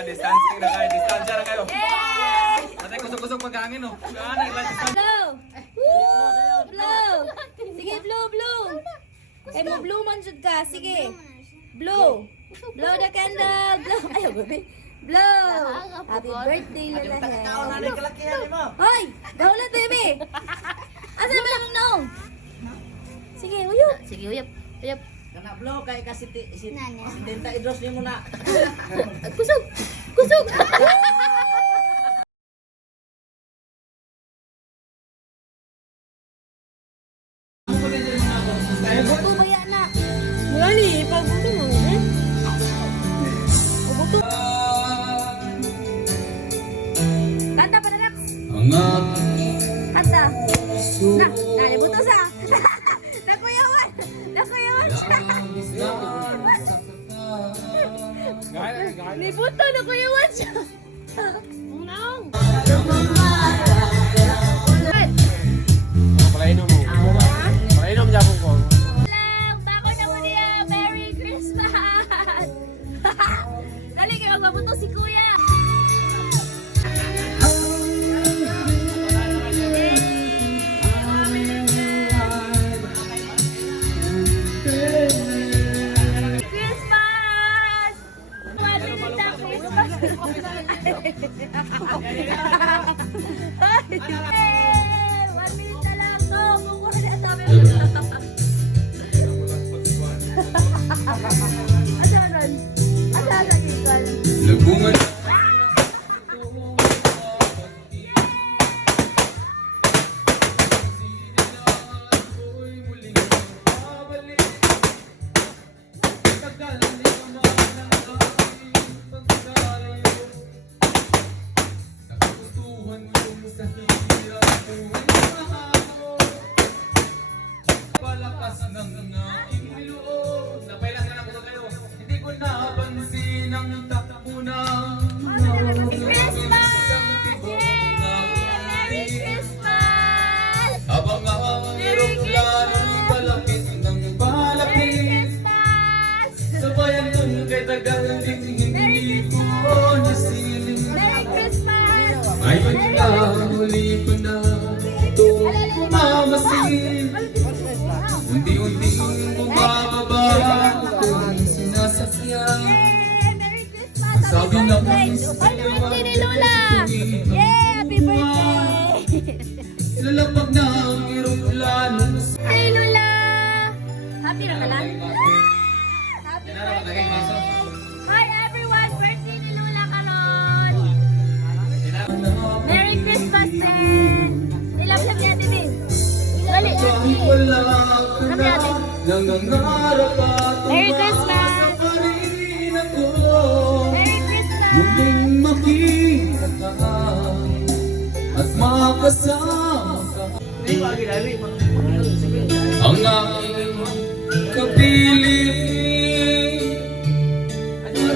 Naka-distancing na kayo. Distansya na kayo. Yay! Natay kusog-kusog pagkangin oh. Blow! Woo! Blow! Sige, blow, blow! Kay mo blow man jud ka. Sige. Blow! Blow the candle! Blow! Ayaw, baby. Blow! Happy birthday, lalahe. Hoy! Gawlat, baby! Asa ba lang noong? Sige, uyop. Sige, uyop. Uyop. Kana blow kay kasi si Denta Idros ni mo na. Kusog! Kusog! Buto ba yan na? Wala ni, pagbuto mo. Buto. Kanta pa na lang. Kanta. Na, nalibuto sa. Nakuyawan. Nakuyawan siya. Libuto, nakuyawan siya. Unang. Palainom mo. Palainom niya po. Lang, bako na mo niya. Merry Christmas. Dali kayo, magbabuto si Kuya. Christmas! Mabilang Christmas! Hey! 1 minute na lang to! Kukuha na sabi mo na. Asaran? Asaran, Gisal? Nagbungan. Palakas ng iniloob. Napailan na ako kayo. Hindi ko napansin ang takbo ng Christmas! Merry Christmas! habang ang eroplano'y palapit ng palapit. Christmas! Sabayan kong kay tagal din hindi ko nasiling. Merry Christmas! Ngayon na huli ko na ito mamasin. Unti-unting bumababa ang sinasakyan. Yay! Merry Christmas! Sabi Happy ng birthday! Happy birthday ni Lola! Yay! Happy birthday! Lalapag na ang eroplano. Hey Lola! Happy na pala? Happy birthday! Hi everyone! Birthday ni Lola karon! Merry Christmas din! Ilap-lap niya din. Dali! Wala ka Kami na natin. nangangarap ako. Merry Christmas! Pa rin ako. Merry Christmas! Muling makita ka at makasama ka. Ang aking kapiling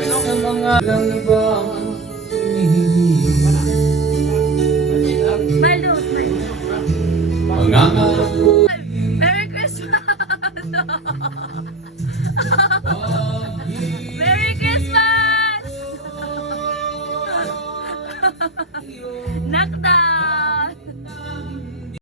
sa mga langbang hinihingi. Smile doon, smile. Ang angarap ko Merry Christmas!